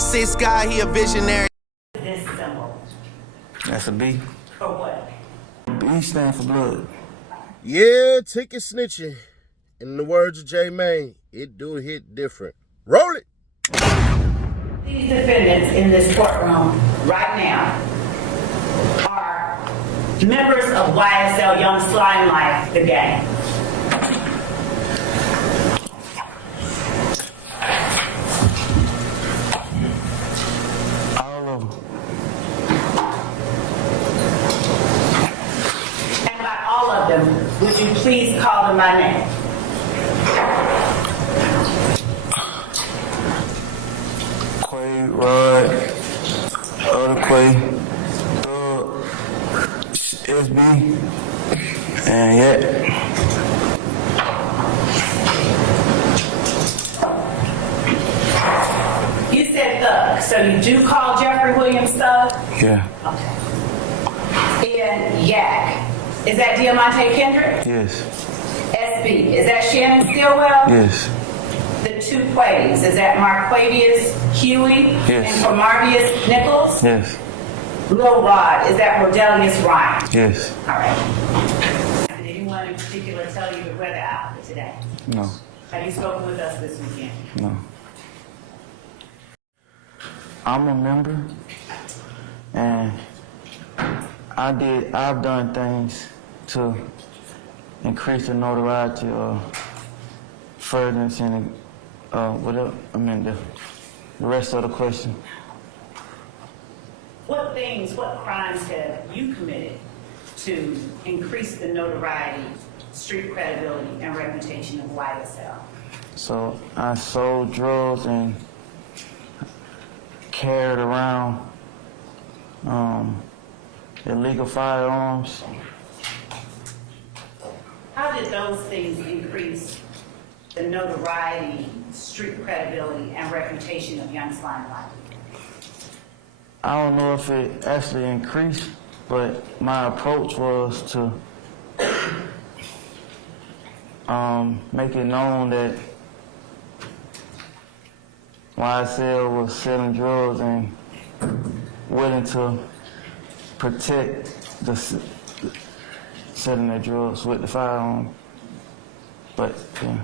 Six guy, he a visionary. This symbol. That's a B. For what? B stand for blood. Yeah, ticket snitching. In the words of J Main, it do hit different. Roll it. These defendants in this courtroom right now are members of YSL Young Slime Life, the gang. All of them. And by all of them, would you please call them by name? Quay, Rod, other Quay, Thug, SB, and yet. You said Thug, so you do call Jeffrey Williams Thug? Yeah. Okay. And Yak, is that Diamante Kendrick? Yes. SB, is that Shannon Stillwell? Yes. The two Quays, is that Marquavius Huey? Yes. And Marvius Nichols? Yes. Lil Rod, is that Rodelius Ryan? Yes. All right. Did anyone in particular tell you to wear the outfit today? No. Have you spoken with us this weekend? No. I'm a member, and I've done things to increase the notoriety of furtherance and whatever. I mean the rest of the question. What crimes have you committed to increase the notoriety, street credibility, and reputation of YSL? So I sold drugs and carried around illegal firearms. How did those things increase the notoriety, street credibility, and reputation of Young Slime Life? I don't know if it actually increased, but my approach was to make it known that YSL was selling drugs and willing to protect the selling their drugs with the firearm. But yeah.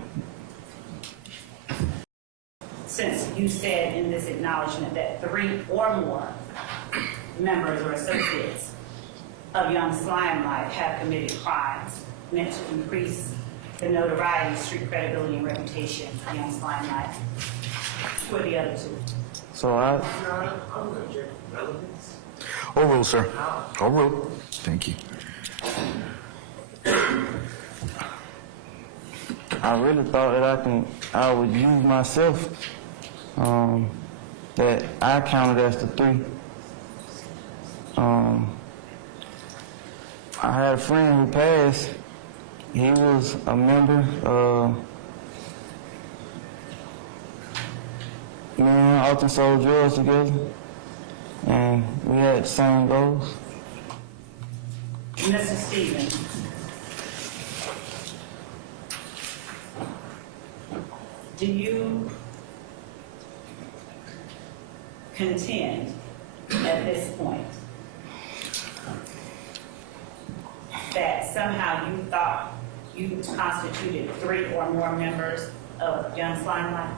Since you said in this acknowledgement that 3 or more members or associates of Young Slime Life have committed crimes meant to increase the notoriety, street credibility, and reputation of Young Slime Life, who are the other two? So I Overruled, sir. Overruled. Thank you. really thought that I would use myself, that I counted as the 3. I had a friend who passed. He was a member. Me and him often sold drugs together, and we had the same goals. Mr. Stevens, do you contend at this point that somehow you thought you constituted 3 or more members of Young Slime Life?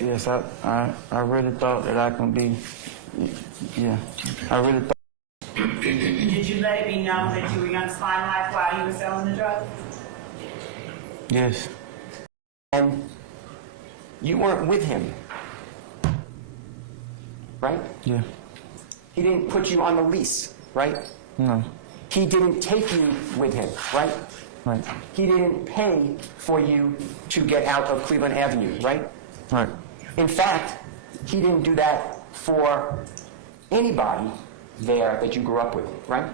Yes, I really thought that I can be, yeah, I really thought. Did you let it be known that you were Young Slime Life while you were selling the drug? Yes. And you weren't with him, right? Yeah. He didn't put you on the lease, right? No. He didn't take you with him, right? Right. He didn't pay for you to get out of Cleveland Avenue, right? Right. In fact, he didn't do that for anybody there that you grew up with, right?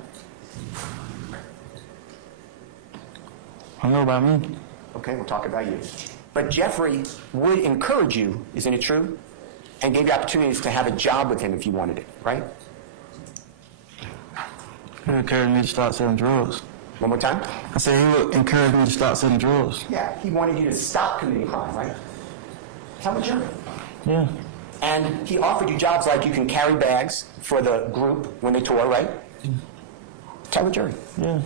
I know about me. Okay, we'll talk about you. But Jeffrey would encourage you, isn't it true? And gave you opportunities to have a job with him if you wanted it, right? He would encourage me to start selling drugs. One more time? I said he would encourage me to start selling drugs. Yeah, he wanted you to stop committing crime, right? Tell the jury. Yeah. And he offered you jobs like you can carry bags for the group when they tour, right? Tell the jury. Yeah.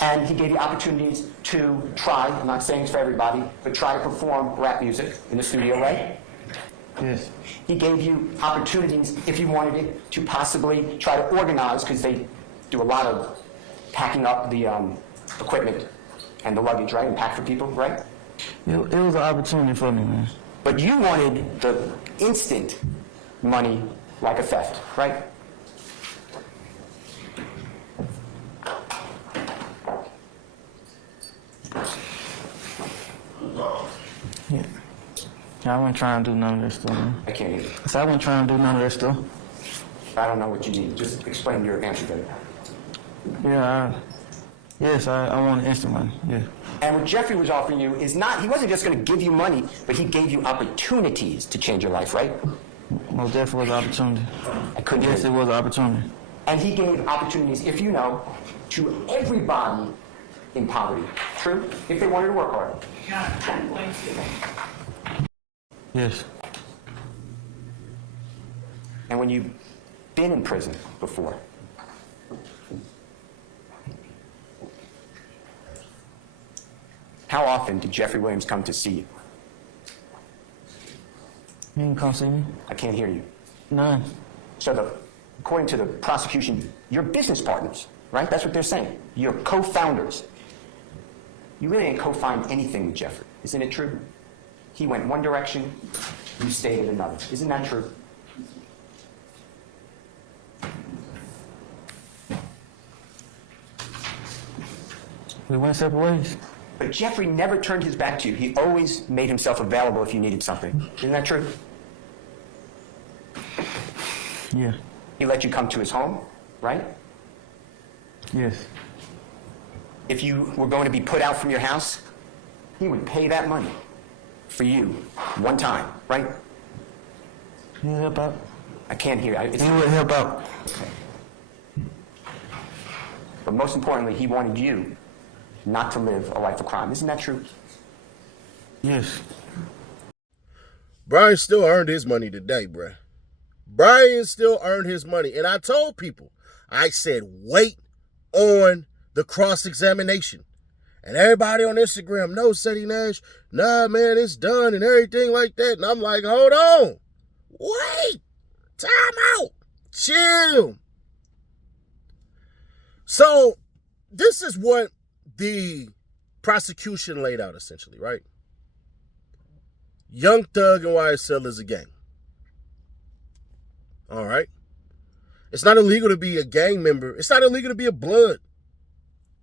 And he gave you opportunities to try, I'm not saying it's for everybody, but try to perform rap music in the studio, right? Yes. He gave you opportunities, if you wanted it, to possibly try to organize, because they do a lot of packing up the equipment and the luggage, right? And pack for people, right? It was an opportunity for me, man. But you wanted the instant money like a theft, right? Yeah. I wasn't trying to do none of this stuff, man. I can't hear you. So I wasn't trying to do none of this stuff. I don't know what you need. Just explain your answer to it. Yeah, yes, I want instant money, yeah. And what Jeffrey was offering you is not, he wasn't just going to give you money, but he gave you opportunities to change your life, right? Most definitely was an opportunity. I couldn't Yes, hear it you. was an opportunity. And he gave opportunities, if you know, to everybody in poverty. True? If they wanted to work hard. Your Honor, I'm going to Yes. And when you've been in prison before, how often did Jeffrey Williams come to see you? You can come see me? I can't hear you. None. So according to the prosecution, you're business partners, right? That's what they're saying. You're co-founders. You really ain't co-found anything with Jeffrey. Isn't it true? He went one direction, you stayed in another. Isn't that true? We went separate ways. But Jeffrey never turned his back to you. He always made himself available if you needed something. Isn't that true? Yeah. He let you come to his home, right? Yes. If you were going to be put out from your house, he would pay that money for you one time, right? You would help out? I can't hear. You would help out. But most importantly, he wanted you not to live a life of crime. Isn't that true? Yes. Brian still earned his money today, bruh. Brian still earned his money. And I told people, I said, wait on the cross-examination. And everybody on Instagram knows Seti Nash, nah, man, it's done and everything like that. And I'm like, hold on. Wait. Time out. Chill. So this is what the prosecution laid out, essentially, right? Young Thug and YSL is a gang. All right? It's not illegal to be a gang member. It's not illegal to be a blood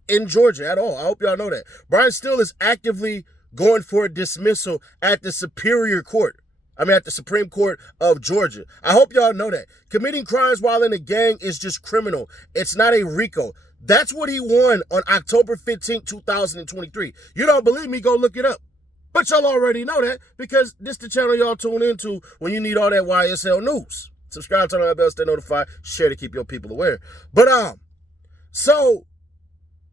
in Georgia at all. I hope y'all know that. Brian Still is actively going for a dismissal at the Superior Court. At the Supreme Court of Georgia. I hope y'all know that. Committing crimes while in a gang is just criminal. It's not a RICO. That's what he won on October 15, 2023. You don't believe me? Go look it up. But y'all already know that because this the channel y'all tune into when you need all that YSL news. Subscribe, turn on that bell, stay notified, share to keep your people aware. But so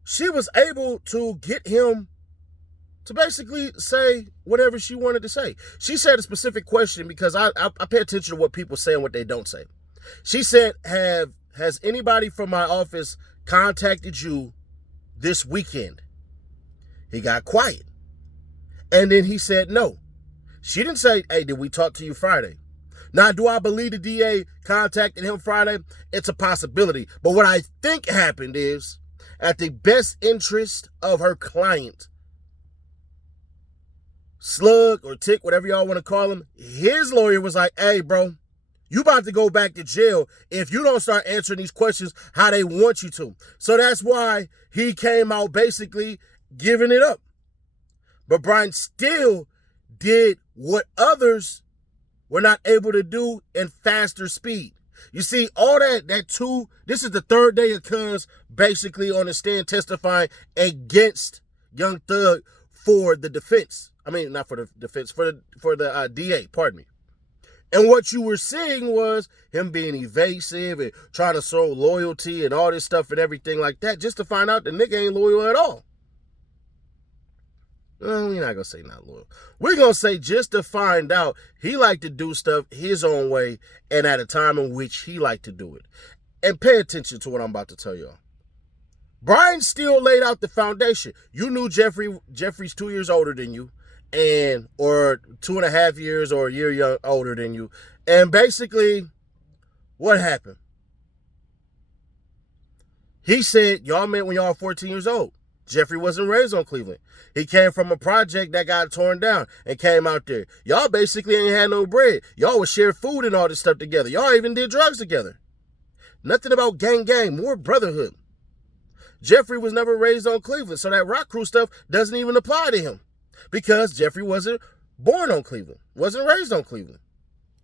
she was able to get him to basically say whatever she wanted to say. She said a specific question because I pay attention to what people say and what they don't say. She said, has anybody from my office contacted you this weekend? He got quiet. And then he said no. She didn't say, hey, did we talk to you Friday? Now, do I believe the DA contacted him Friday? It's a possibility. But what I think happened is, at the best interest of her client, Slug or Tick, whatever y'all want to call him, his lawyer was like, hey, bro, you about to go back to jail if you don't start answering these questions how they want you to. So that's why he came out basically giving it up. But Brian still did what others were not able to do in faster speed. You see, all this is the third day of Cuz basically on the stand testifying against Young Thug for the defense. Not for the defense, for the DA, pardon me. And what you were seeing was him being evasive and trying to show loyalty and all this stuff and everything like that, just to find out the nigga ain't loyal at all. We're not going to say not loyal. We're going to say just to find out he liked to do stuff his own way and at a time in which he liked to do it. And pay attention to what I'm about to tell y'all. Brian still laid out the foundation. You knew Jeffrey's 2 years older than you, or 2.5 years or a year older than you. And basically, what happened? He said y'all met when y'all were 14 years old. Jeffrey wasn't raised on Cleveland. He came from a project that got torn down and came out there. Y'all basically ain't had no bread. Y'all would share food and all this stuff together. Y'all even did drugs together. Nothing about gang, more brotherhood. Jeffrey was never raised on Cleveland, so that rock crew stuff doesn't even apply to him because Jeffrey wasn't born on Cleveland, wasn't raised on Cleveland.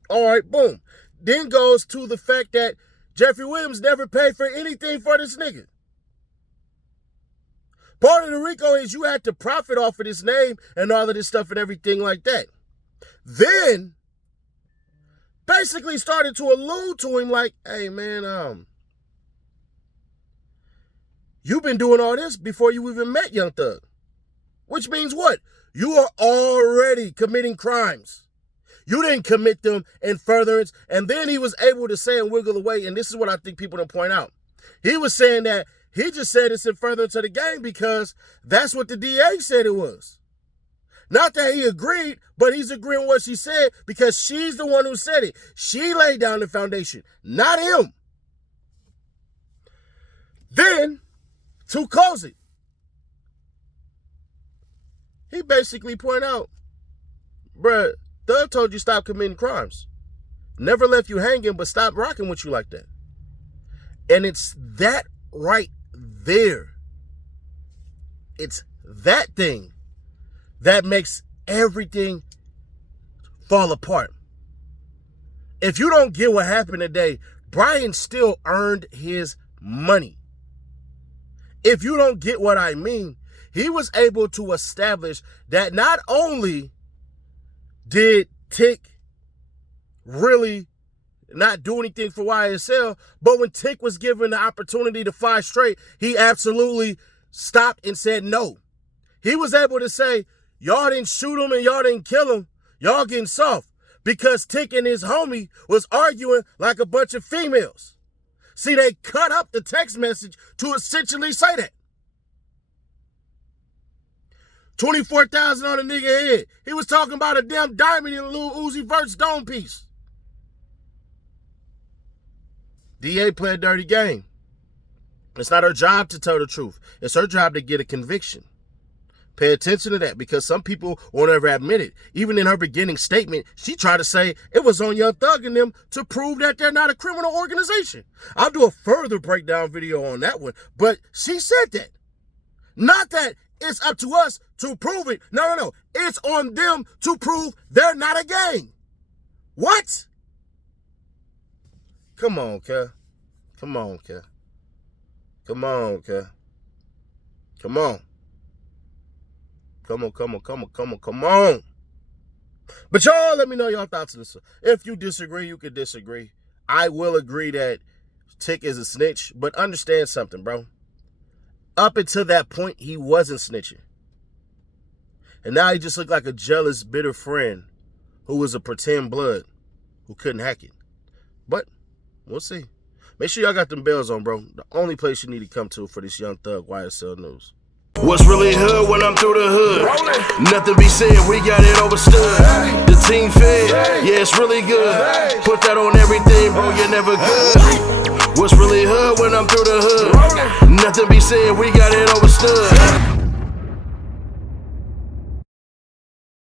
All right, boom. Then goes to the fact that Jeffrey Williams never paid for anything for this nigga. Part of the RICO is you had to profit off of this name and all of this stuff and everything like that. Then, basically started to allude to him like, hey man, you've been doing all this before you even met Young Thug. Which means what? You are already committing crimes. You didn't commit them in furtherance. And then he was able to say and wiggle away, and this is what I think people don't point out. He was saying that he just said it's in furtherance of the game because that's what the DA said it was. Not that he agreed, but he's agreeing with what she said because she's the one who said it. She laid down the foundation, not him. Then, to close it, he basically pointed out, bruh, Thug told you stop committing crimes. Never left you hanging, but stopped rocking with you like that. And it's that right there. It's that thing that makes everything fall apart. If you don't get what happened today, Brian still earned his money. If you don't get what I mean, he was able to establish that not only did Tick really not do anything for YSL, but when Tick was given the opportunity to fly straight, he absolutely stopped and said no. He was able to say, y'all didn't shoot him and y'all didn't kill him. Y'all getting soft because Tick and his homie was arguing like a bunch of females. See, they cut up the text message to essentially say that. 24,000 on a nigga head. He was talking about a damn diamond in Lil Uzi Vert's dome piece. DA played a dirty game. It's not her job to tell the truth. It's her job to get a conviction. Pay attention to that because some people won't ever admit it. Even in her beginning statement, she tried to say it was on Young Thug and them to prove that they're not a criminal organization. I'll do a further breakdown video on that one, but she said that. Not that it's up to us to prove it. No. It's on them to prove they're not a gang. What? Come on, cuz. Come on, cuz. Come on, cuz. Come on. Come on. But y'all let me know your thoughts on this. If you disagree, you can disagree. I will agree that Tick is a snitch, but understand something, bro. Up until that point, he wasn't snitching. And now he just looked like a jealous, bitter friend who was a pretend blood who couldn't hack it. But we'll see. Make sure y'all got them bells on, bro. The only place you need to come to for this Young Thug YSL news. What's really hood when I'm through the hood? Nothing be said, we got it overstood. The team fed, yeah, it's really good. Put that on everything, bro, you're never good. What's really hood when I'm through the hood? Nothing be said, we got it overstood.